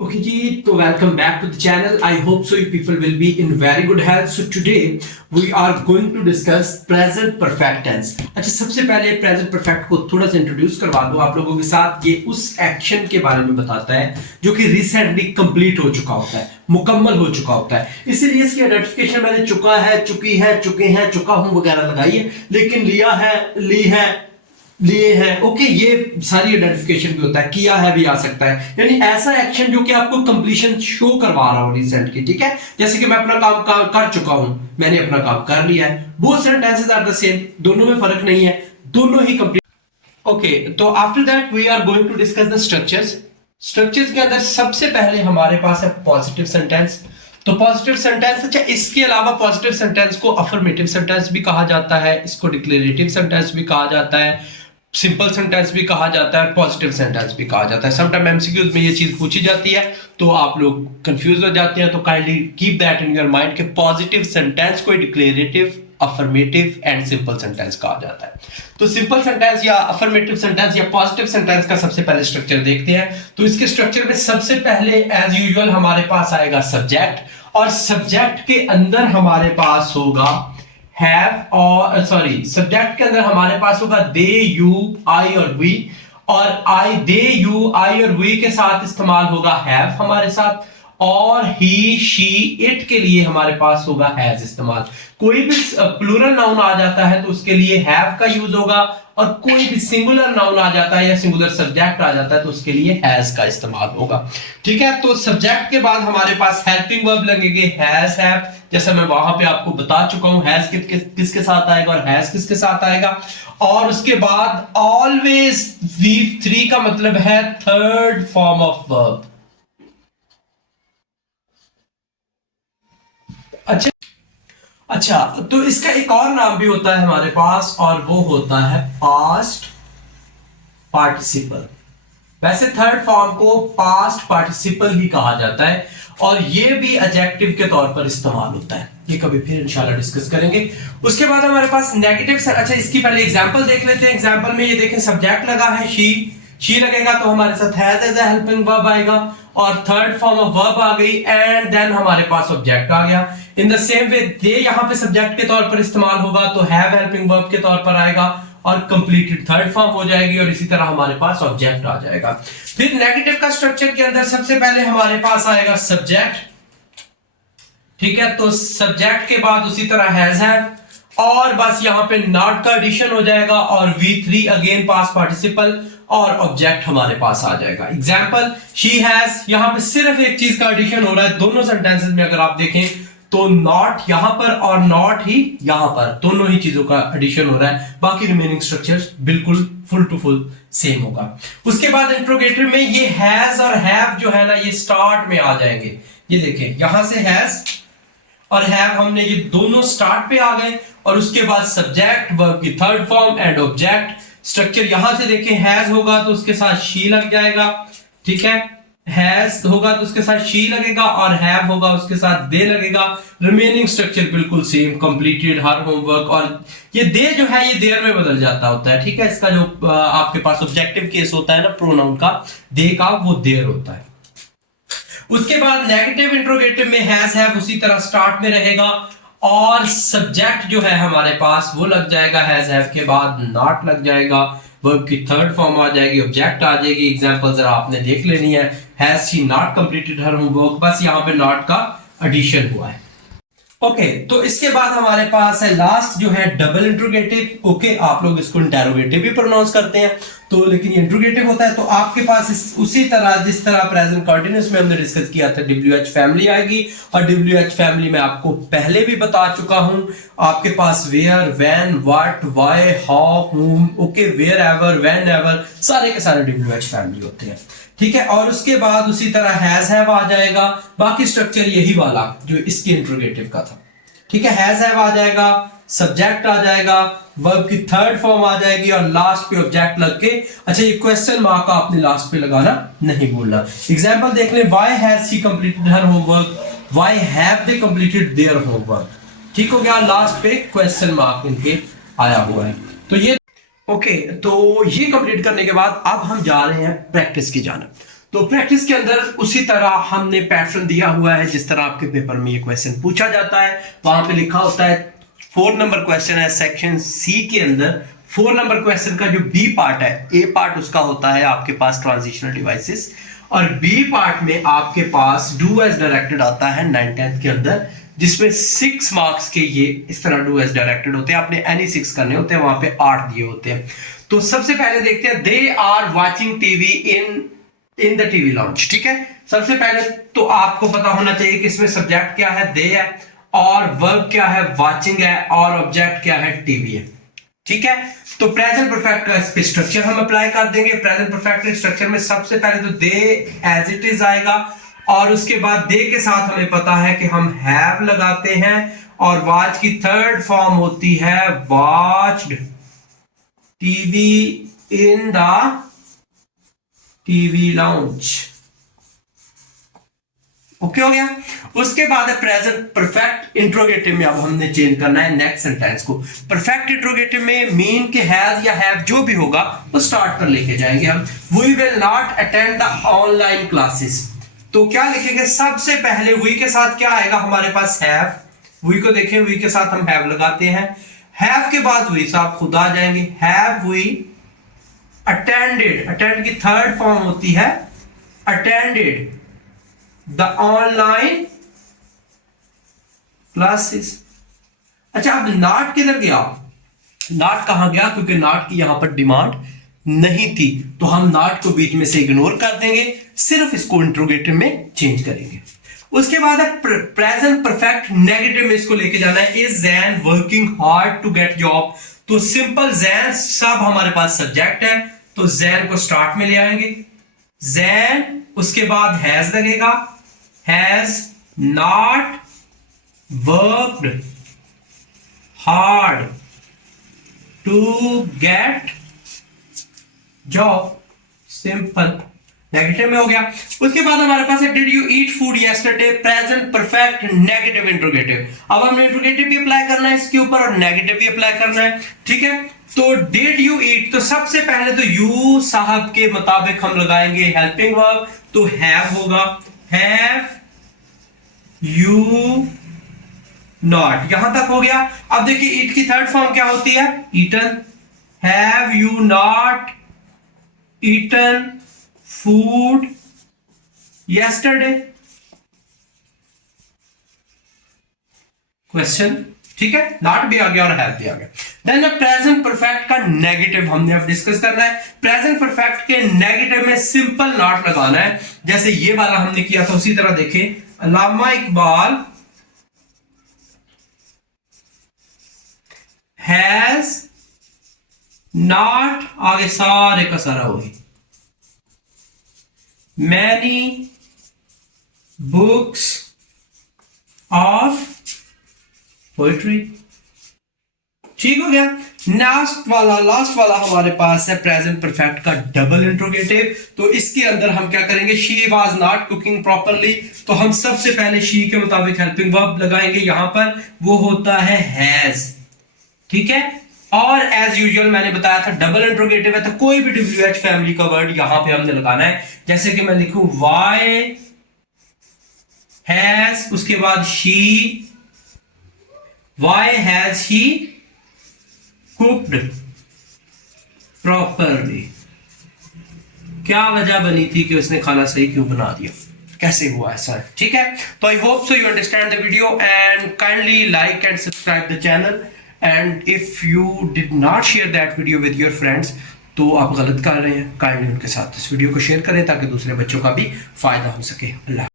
Okay ji, so welcome back to the channel. I hope so you people will be in very good health. So today we are going to discuss present perfect tense. अच्छा, सबसे पहले present perfect को थोड़ा सा introduce करवा दूं आप लोगों के साथ। ये उस एक्शन के बारे में बताता है जो कि रिसेंटली कंप्लीट हो चुका होता है, मुकम्मल हो चुका होता है। इसीलिए इसकी आइडेंटिफिकेशन मैंने चुका है, चुकी है, चुके हैं, चुका हूं वगैरह लगाई है, लेकिन लिया है, ली है, लिए हैं। ओके, ये सारी आइडेंटिफिकेशन भी होता है, किया है भी आ सकता है, यानी ऐसा एक्शन जो कि आपको कंप्लीशन शो करवा रहा हो रिसेंट की। ठीक है, जैसे कि मैं अपना काम कर चुका हूं, मैंने अपना काम कर लिया है। Both sentences are the same, दोनों में फर्क नहीं है, दोनों ही कंप्लीट। ओके, तो after that we are going to discuss the structures. Structures के अंदर सबसे पहले हमारे पास है पॉजिटिव सेंटेंस। तो पॉजिटिव सेंटेंस, अच्छा इसके अलावा पॉजिटिव सेंटेंस को अफर्मेटिव सेंटेंस भी कहा जाता है, इसको डिक्लेरेटिव सेंटेंस भी कहा जाता है, सिंपल सेंटेंस भी कहा जाता है, पॉजिटिव सेंटेंस भी कहा जाता है। समटाइम एमसीक्यूज में ये चीज पूछी जाती है तो आप लोग कंफ्यूज हो जाते हैं, तो kindly keep that in your mind कि पॉजिटिव सेंटेंस को declarative, affirmative and simple sentence कहा जाता है। तो सिंपल सेंटेंस या अफर्मेटिव सेंटेंस या पॉजिटिव सेंटेंस का सबसे पहले स्ट्रक्चर देखते हैं। तो इसके स्ट्रक्चर में सबसे पहले एज यूजुअल हमारे पास आएगा सब्जेक्ट, और सब्जेक्ट के अंदर हमारे पास होगा हैव, और सॉरी सब्जेक्ट के अंदर हमारे पास होगा दे, यू, आई और वी, और आई, दे, यू, आई और वी के साथ इस्तेमाल होगा हैव हमारे साथ, और ही, शी, इट के लिए हमारे पास होगा हैज इस्तेमाल। कोई भी प्लूरल नाउन आ जाता है तो उसके लिए हैव का यूज होगा, और कोई भी सिंगुलर नाउन आ जाता है या सिंगुलर सब्जेक्ट आ जाता है तो उसके लिए हैज का इस्तेमाल होगा। ठीक है, तो सब्जेक्ट के बाद हमारे पास हेल्पिंग वर्ब लगेंगे हैज, हैव, जैसा मैं वहां पे आपको बता चुका हूं, हैज किसके साथ आएगा और हैज किसके साथ आएगा। और उसके बाद ऑलवेज V3 का मतलब है थर्ड फॉर्म ऑफ वर्ब। अच्छा, तो इसका एक और नाम भी होता है हमारे पास, और वो होता है पास्ट पार्टिसिपल। वैसे थर्ड फॉर्म को पास्ट पार्टिसिपल ही कहा जाता है, और ये भी एडजेक्टिव के तौर पर इस्तेमाल होता है। ये कभी फिर इंशाल्लाह डिस्कस करेंगे। उसके बाद हमारे पास नेगेटिव। अच्छा, इसकी पहले एग्जांपल देख लेते हैं। एग्जांपल में ये देखें, सब्जेक्ट लगा है शी लगेगा तो हमारे साथ has as a helping verb आएगा, और थर्ड फॉर्म ऑफ वर्ब आ गई, एंड देन हमारे पास ऑब्जेक्ट आ गया। इन द सेम वे दे यहां पे सब्जेक्ट के तौर पर इस्तेमाल होगा तो हैव हेल्पिंग वर्ब के तौर पर आएगा, और कंप्लीटेड थर्ड फॉर्म हो जाएगी, और इसी तरह हमारे पास ऑब्जेक्ट आ जाएगा। फिर नेगेटिव का स्ट्रक्चर के अंदर सबसे पहले हमारे पास आएगा सब्जेक्ट। ठीक है, तो सब्जेक्ट के बाद उसी तरह हैज, हैव, और बस यहां पे नॉट का एडिशन हो जाएगा, और V3 अगेन पास्ट पार्टिसिपल, और ऑब्जेक्ट हमारे पास आ जाएगा। एग्जांपल, शी हैज, यहां पे सिर्फ एक चीज का एडिशन हो रहा है दोनों सेंटेंसेस में। अगर आप देखें तो नॉट यहां पर और नॉट ही यहां पर, दोनों ही चीजों का एडिशन हो रहा है, बाकी रिमेनिंग स्ट्रक्चर बिल्कुल फुल टू फुल सेम होगा। उसके बाद इंट्रोगेटिव में ये हैज और हैव जो है ना, ये स्टार्ट में आ जाएंगे। ये देखें, यहां से हैज और हैव हमने ये दोनों स्टार्ट पे आ गए, और उसके बाद सब्जेक्ट, वर्ब की third form and object. Structure यहां से देखें, हैज होगा तो उसके साथ शी लग जाएगा। ठीक है, हैज होगा तो उसके साथ शी लगेगा, और हैव होगा उसके साथ दे लगेगा। रिमेनिंग स्ट्रक्चर बिल्कुल सेम, कंप्लीटेड, हर होमवर्क, और ये दे जो है ये देयर में बदल जाता होता है। ठीक है, इसका जो आपके पास ऑब्जेक्टिव केस होता है ना प्रोनाउन का, दे का, वो देयर होता है। उसके बाद नेगेटिव इंट्रोगेटिव में हैज, हैव उसी तरह स्टार्ट में रहेगा, और सब्जेक्ट जो है हमारे पास वो लग जाएगा हैज, हैव के बाद नॉट लग जाएगा, वर्ब की थर्ड फॉर्म आ जाएगी, ऑब्जेक्ट आ जाएगी। एग्जांपल जरा आपने देख लेनी है, has she not completed her homework, बस यहां पे नॉट का एडिशन हुआ है। ओके, तो इसके बाद हमारे पास है लास्ट जो है डबल इंट्रोगेटिव। ओके, आप लोग इसको इंटेरोगेटिव भी प्रोनाउंस करते हैं, तो लेकिन ये इंट्रोगेटिव होता है। तो आपके पास उसी तरह जिस तरह प्रेजेंट कंटीन्यूअस में हमने डिस्कस किया था, WH फैमिली आएगी, और WH फैमिली में आपको पहले भी बता चुका हूं। आपके पास where, when, what, why, how, whom, okay, wherever, whenever, सारे के सारे WH फैमिली होते हैं। ठीक है, और उसके बाद उसी तरह हैज, हैव आ जाएगा। बाकी स्ट्रक्चर यही वाला जो इसके इंट्रोगेटिव का था। ठीक है, हैज, हैव आ जाएगा, सब्जेक्ट आ जाएगा, वर्ब की थर्ड फॉर्म आ जाएगी, और लास्ट पे ऑब्जेक्ट लग के। अच्छा, ये क्वेश्चन मार्क का आपने लास्ट पे लगाना नहीं भूलना। एग्जांपल देख लें, why has she completed her homework, why have they completed their homework. ठीक हो गया, लास्ट पे क्वेश्चन मार्क इनके आया हुआ है। तो ये ओके, तो ये कंप्लीट करने के बाद अब हम जा रहे हैं प्रैक्टिस की जानिब। तो प्रैक्टिस के अंदर उसी तरह हमने पैटर्न दिया हुआ है जिस तरह आपके पेपर में ये क्वेश्चन पूछा जाता है। वहां पे लिखा होता है 4 नंबर क्वेश्चन है सेक्शन सी के अंदर। 4 नंबर क्वेश्चन का जो बी पार्ट है, ए पार्ट उसका होता है आपके पास ट्रांजिशनल डिवाइसेस, और बी पार्ट में आपके पास डू एज डायरेक्टेड आता है 9th 10th के अंदर, जिसमें 6 मार्क्स के ये इस तरह डू एज डायरेक्टेड होते हैं। आपने एनी 6 करने होते हैं, वहां पे 8 दिए होते हैं। तो सबसे पहले देखते हैं they are watching TV in the TV lounge. ठीक है, सबसे पहले तो आपको पता होना चाहिए कि इसमें सब्जेक्ट क्या है, दे है, और वर्ब क्या है, वाचिंग है, और ऑब्जेक्ट क्या है, टीवी है। ठीक है, तो प्रेजेंट परफेक्ट का इस पे स्ट्रक्चर हम अप्लाई कर देंगे। प्रेजेंट परफेक्ट के स्ट्रक्चर में सबसे पहले तो दे एज इट इज आएगा, और उसके बाद दे के साथ हमें पता है कि हम हैव लगाते हैं, और वॉच की थर्ड फॉर्म होती है watched TV in the TV launch. Okay हो गया। उसके बाद है प्रेजेंट परफेक्ट इंट्रोगेटिव में अब हमने चेंज करना है नेक्स्ट सेंटेंस को। परफेक्ट इंट्रोगेटिव में मीन के हैज या हैव जो भी होगा वो स्टार्ट पर लेके जाएंगे हम। We will not attend the online classes, तो क्या लिखेंगे, सबसे पहले वी के साथ क्या आएगा हमारे पास, हैव। वी को देखें, वी के साथ हम हैव लगाते हैं। हैव के बाद वी साहब खुद आ जाएंगे। हैव वी अटेंडेड, अटेंड की थर्ड फॉर्म होती है अटेंडेड द ऑनलाइन क्लासेस। अच्छा, अब नॉट किधर गया, नॉट कहां गया, क्योंकि नॉट की यहां पर डिमांड नहीं थी, तो हम नॉट को बीच में से इग्नोर कर देंगे, सिर्फ इसको इंट्रोगेटिव में चेंज करेंगे। उसके बाद है प्रेजेंट परफेक्ट नेगेटिव में इसको लेके जाना है। Is Jain working hard to get job, तो सिंपल जैन सब हमारे पास सब्जेक्ट है, तो जैन को स्टार्ट में ले आएंगे। जैन, उसके बाद हैज लगेगा, has not worked hard to get job, simple negative में हो गया। उसके बाद हमारे पास है did you eat food yesterday, present perfect negative interrogative. अब हमने इंट्रोगेटिव भी अप्लाई करना है इसके ऊपर और नेगेटिव भी अप्लाई करना है। ठीक है, तो डिड यू ईट, तो सबसे पहले तो यू साहब के मुताबिक हम लगाएंगे हेल्पिंग वर्ब, तो हैव होगा, हैव यू नॉट, यहां तक हो गया। अब देखिए ईट की थर्ड फॉर्म क्या होती है, eaten. Have you not eaten food yesterday, question. ठीक है, नॉट भी आ गया और हैव भी आ गया। देन प्रेजेंट परफेक्ट का नेगेटिव हमने अब डिस्कस करना है। प्रेजेंट परफेक्ट के नेगेटिव में सिंपल नॉट लगाना है, जैसे ये वाला हमने किया था उसी तरह देखें, अल्लामा इकबाल हैज नॉट, आगे सारे का सारा वही, many books of poetry। ठीक हो गया। लास्ट वाला हमारे पास है प्रेजेंट परफेक्ट का डबल इंट्रोगेटिव, तो इसके अंदर हम क्या करेंगे, she was not cooking properly, तो हम सबसे पहले शी के मुताबिक हेल्पिंग वर्ब लगाएंगे, यहां पर वो होता है हैज। ठीक है, और एज यूजुअल मैंने बताया था डबल इंट्रोगेटिव है तो कोई भी WH फैमिली का वर्ड यहां पे हमने लगाना है, जैसे कि मैं लिखूं वाई हैज, उसके बाद she, why has he cooked properly, क्या वजह बनी थी कि उसने खाना सही क्यों बना दिया, कैसे हुआ ऐसा। ठीक है, तो I hope so you understand the video and kindly like and subscribe the channel, and if you did not share that video with your friends तो आप गलत कर रहे हैं, काइंडली उनके साथ इस वीडियो को शेयर करें ताकि दूसरे बच्चों का भी फायदा हो सके। अल्लाह।